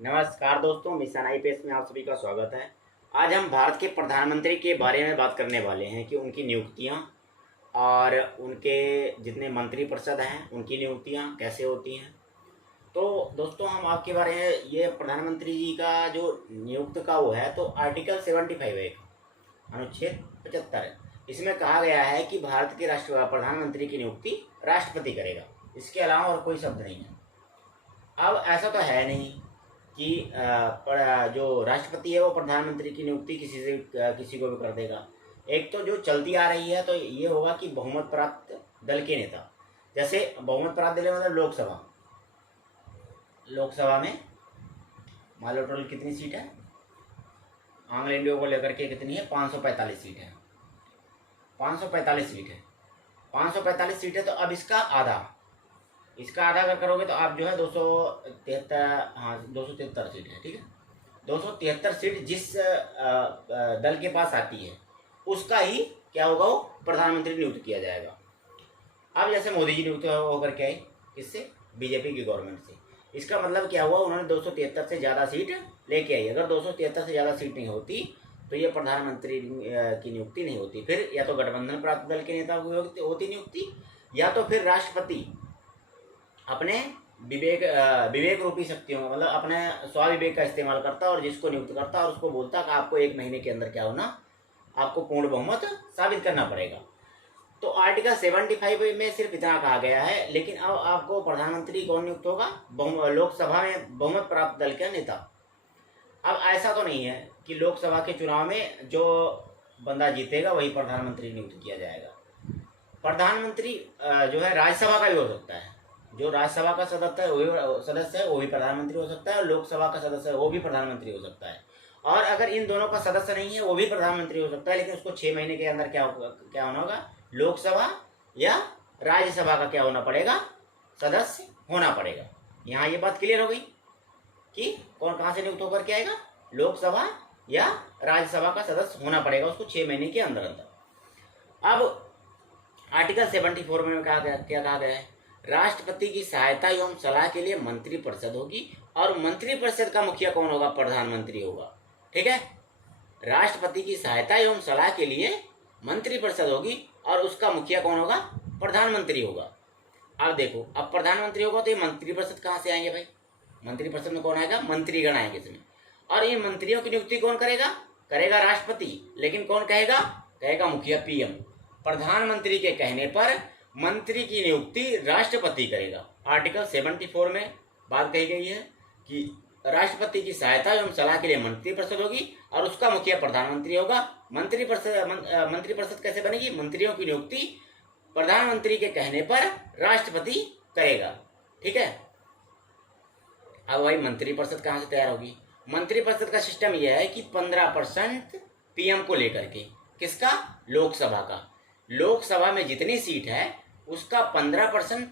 नमस्कार दोस्तों, mission IPS में आप सभी का स्वागत है। आज हम भारत के प्रधानमंत्री के बारे में बात करने वाले हैं कि उनकी नियुक्तियां और उनके जितने मंत्री परिषद हैं उनकी नियुक्तियां कैसे होती हैं। तो दोस्तों, हम आपके बारे में ये प्रधानमंत्री जी का जो नियुक्त का वो है, तो आर्टिकल 75 है, अनुच्छेद 75 है। इसमें कहा गया है कि भारत के प्रधानमंत्री की नियुक्ति राष्ट्रपति करेगा, इसके अलावा और कोई शब्द नहीं है। अब ऐसा तो है नहीं कि जो राष्ट्रपति है वो प्रधानमंत्री की नियुक्ति किसी को भी कर देगा। एक तो जो चलती आ रही है तो ये होगा कि बहुमत प्राप्त दल के नेता, जैसे बहुमत प्राप्त दल मतलब लोकसभा में मान लो टोटल कितनी सीट है, आंग्ल इंडिया को लेकर के कितनी है, 545 सीट है। 545 सीट है, 545 सीट है। तो अब इसका आधा अगर करोगे तो आप जो है 273 सीट है, ठीक है। 273 सीट जिस दल के पास आती है उसका ही क्या होगा, वो प्रधानमंत्री नियुक्त किया जाएगा। अब जैसे मोदी जी नियुक्त होकर के आए, किससे, बीजेपी की गवर्नमेंट से। इसका मतलब क्या हुआ, उन्होंने 273 से ज़्यादा सीट लेके आई। अगर 273 से ज़्यादा सीट नहीं होती तो ये प्रधानमंत्री की नियुक्ति नहीं होती। फिर या तो गठबंधन प्राप्त दल के नेता की होती नियुक्ति, या तो फिर राष्ट्रपति अपने विवेक रूपी शक्तियों मतलब अपने स्वाविवेक का इस्तेमाल करता और जिसको नियुक्त करता और उसको बोलता कि आपको 1 महीने के अंदर क्या होना, आपको पूर्ण बहुमत साबित करना पड़ेगा। तो आर्टिकल 75 में सिर्फ इतना कहा गया है। लेकिन अब आपको प्रधानमंत्री कौन नियुक्त होगा, लोकसभा में बहुमत प्राप्त दल का नेता। अब ऐसा तो नहीं है कि लोकसभा के चुनाव में जो बंदा जीतेगा वही प्रधानमंत्री नियुक्त किया जाएगा। प्रधानमंत्री जो है राज्यसभा का भी हो सकता है। जो राज्यसभा का सदस्य है वो भी प्रधानमंत्री हो सकता है, और लोकसभा का सदस्य है वो भी प्रधानमंत्री हो सकता है। और अगर इन दोनों का सदस्य नहीं है वो भी प्रधानमंत्री हो सकता है, लेकिन उसको 6 महीने के अंदर क्या होना होगा, लोकसभा या राज्यसभा का क्या होना पड़ेगा, सदस्य होना पड़ेगा। यहाँ ये बात क्लियर हो गई कि कौन कहाँ से नियुक्त होकर के आएगा, लोकसभा या राज्यसभा का सदस्य होना पड़ेगा उसको 6 महीने के अंदर अंदर। अब आर्टिकल 74 में क्या कहा गया है, राष्ट्रपति की सहायता एवं सलाह के लिए मंत्रिपरिषद होगी, और मंत्रिपरिषद का मुखिया कौन होगा, प्रधानमंत्री होगा। ठीक है, राष्ट्रपति की सहायता एवं सलाह के लिए मंत्रिपरिषद होगी और उसका मुखिया कौन होगा, प्रधानमंत्री होगा। अब देखो, अब प्रधानमंत्री होगा तो ये मंत्रिपरिषद कहाँ से आएंगे भाई, मंत्रिपरिषद में कौन आएगा, मंत्रीगण आएंगे इसमें। और इन मंत्रियों की नियुक्ति कौन करेगा राष्ट्रपति, लेकिन कौन कहेगा मुखिया, पीएम। प्रधानमंत्री के कहने पर मंत्री की नियुक्ति राष्ट्रपति करेगा। आर्टिकल 74 में बात कही गई है कि राष्ट्रपति की सहायता एवं सलाह के लिए मंत्रिपरिषद होगी और उसका मुखिया प्रधानमंत्री होगा। मंत्रिपरिषद कैसे बनेगी, मंत्रियों की नियुक्ति प्रधानमंत्री के कहने पर राष्ट्रपति करेगा। ठीक है, अब भाई मंत्रिपरिषद कहाँ से तैयार होगी, मंत्रिपरिषद का सिस्टम यह है कि 15% पीएम को लेकर के, किसका, लोकसभा का। लोकसभा में जितनी सीट है उसका 15%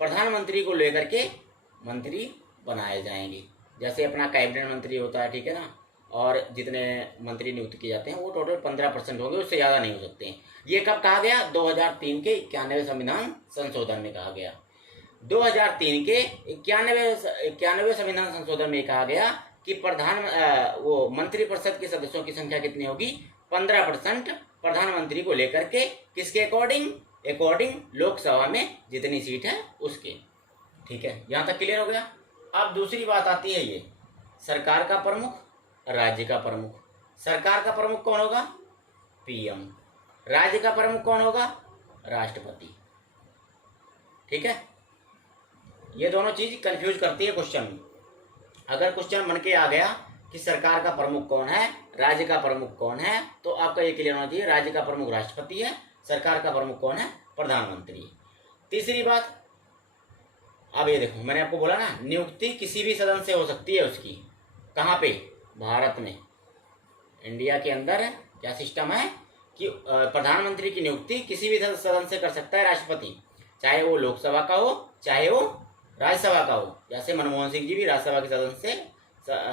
प्रधानमंत्री को लेकर के मंत्री बनाए जाएंगे। जैसे अपना कैबिनेट मंत्री होता है, ठीक है ना, और जितने मंत्री नियुक्त किए जाते हैं वो टोटल 15% होंगे, उससे ज़्यादा नहीं हो सकते हैं। ये कब कहा गया, 2003 के 91 संविधान संशोधन में कहा गया। 2003 के 91 संविधान संशोधन में कहा गया कि मंत्रिपरिषद के सदस्यों की संख्या कितनी होगी, 15% प्रधानमंत्री को लेकर के, किसके अकॉर्डिंग लोकसभा में जितनी सीट है उसके। ठीक है, यहाँ तक क्लियर हो गया। अब दूसरी बात आती है ये सरकार का प्रमुख, राज्य का प्रमुख। सरकार का प्रमुख कौन होगा, पीएम। राज्य का प्रमुख कौन होगा, राष्ट्रपति। ठीक है, ये दोनों चीज कंफ्यूज करती है क्वेश्चन में। अगर क्वेश्चन बन के आ गया कि सरकार का प्रमुख कौन है, राज्य का प्रमुख कौन है, तो आपका ये क्लियर होना चाहिए, राज्य का प्रमुख राष्ट्रपति है, सरकार का प्रमुख कौन है, प्रधानमंत्री। तीसरी बात, अब ये देखो, मैंने आपको बोला ना, नियुक्ति किसी भी सदन से हो सकती है उसकी। कहाँ पे, भारत में, इंडिया के अंदर क्या सिस्टम है कि प्रधानमंत्री की नियुक्ति किसी भी सदन से कर सकता है राष्ट्रपति, चाहे वो लोकसभा का हो चाहे वो राज्यसभा का हो। जैसे मनमोहन सिंह जी भी राज्यसभा के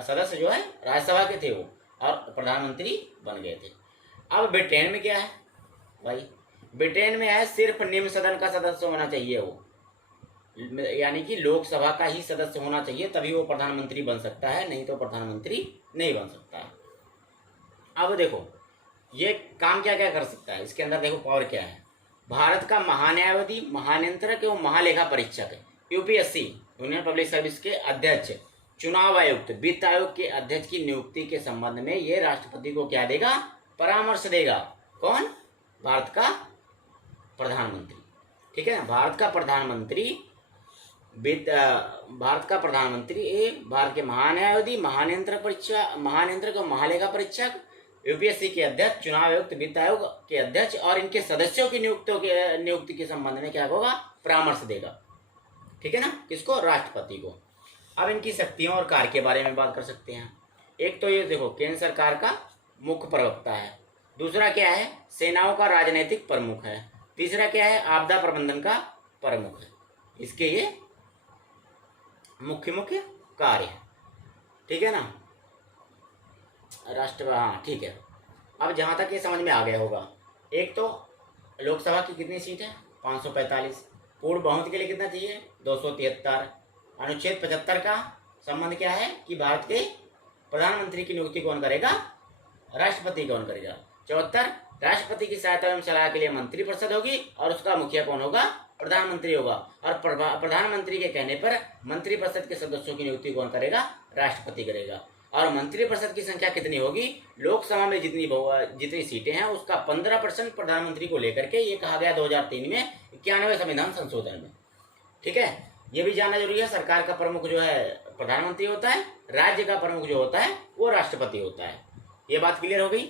सदस्य जो है राज्यसभा के थे वो, और प्रधानमंत्री बन गए थे। अब ब्रिटेन में क्या है भाई, ब्रिटेन में है सिर्फ निम्न सदन का सदस्य होना चाहिए वो, यानी कि लोकसभा का ही सदस्य होना चाहिए, तभी वो प्रधानमंत्री बन सकता है, नहीं तो प्रधानमंत्री नहीं बन सकता है। अब देखो ये काम क्या क्या कर सकता है, इसके अंदर देखो पावर क्या है। भारत का महान्यायवादी, महानियंत्रक एवं महालेखा परीक्षक यूपीएससी यूनियन पब्लिक सर्विस के अध्यक्ष, चुनाव आयुक्त, वित्त आयोग के अध्यक्ष की नियुक्ति के संबंध में ये राष्ट्रपति को क्या देगा, परामर्श देगा। कौन? भारत का प्रधानमंत्री। ठीक है ना, भारत का प्रधानमंत्री भारत का प्रधानमंत्री भारत के महान्यायवादी, महानियंत्रक और महालेखा परीक्षक, यूपीएससी के अध्यक्ष, चुनाव आयुक्त, वित्त आयोग के अध्यक्ष और इनके सदस्यों की नियुक्ति के संबंध में क्या होगा, परामर्श देगा। ठीक है ना, किसको? राष्ट्रपति को। अब इनकी शक्तियों और कार्य के बारे में बात कर सकते हैं। एक तो ये देखो केंद्र सरकार का मुख्य प्रवक्ता है, दूसरा क्या है, सेनाओं का राजनीतिक प्रमुख है, तीसरा क्या है, आपदा प्रबंधन का प्रमुख है। इसके ये मुख्य कार्य है। ठीक है ना, हाँ ठीक है। अब जहाँ तक ये समझ में आ गया होगा, एक तो लोकसभा की कितनी सीट है, 545, पूर्ण बहुमत के लिए कितना चाहिए, 273, अनुच्छेद 75 का संबंध क्या है कि भारत के प्रधानमंत्री की नियुक्ति कौन करेगा, राष्ट्रपति कौन करेगा। 74, राष्ट्रपति की सहायता एवं सलाह के लिए मंत्रिपरिषद होगी और उसका मुखिया कौन होगा, प्रधानमंत्री होगा, और प्रधानमंत्री के कहने पर मंत्रिपरिषद के सदस्यों की नियुक्ति कौन करेगा, राष्ट्रपति करेगा। और मंत्रिपरिषद की संख्या कितनी होगी, लोकसभा में जितनी सीटें हैं उसका 15% प्रधानमंत्री को लेकर के ये कहा गया 2003 में 91वें संविधान संशोधन में। ठीक है, ये भी जानना जरूरी है, सरकार का प्रमुख जो है प्रधानमंत्री होता है, राज्य का प्रमुख जो होता है वो राष्ट्रपति होता है। ये बात क्लियर हो गई।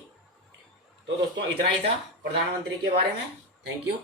तो दोस्तों इतना ही था प्रधानमंत्री के बारे में। Thank you.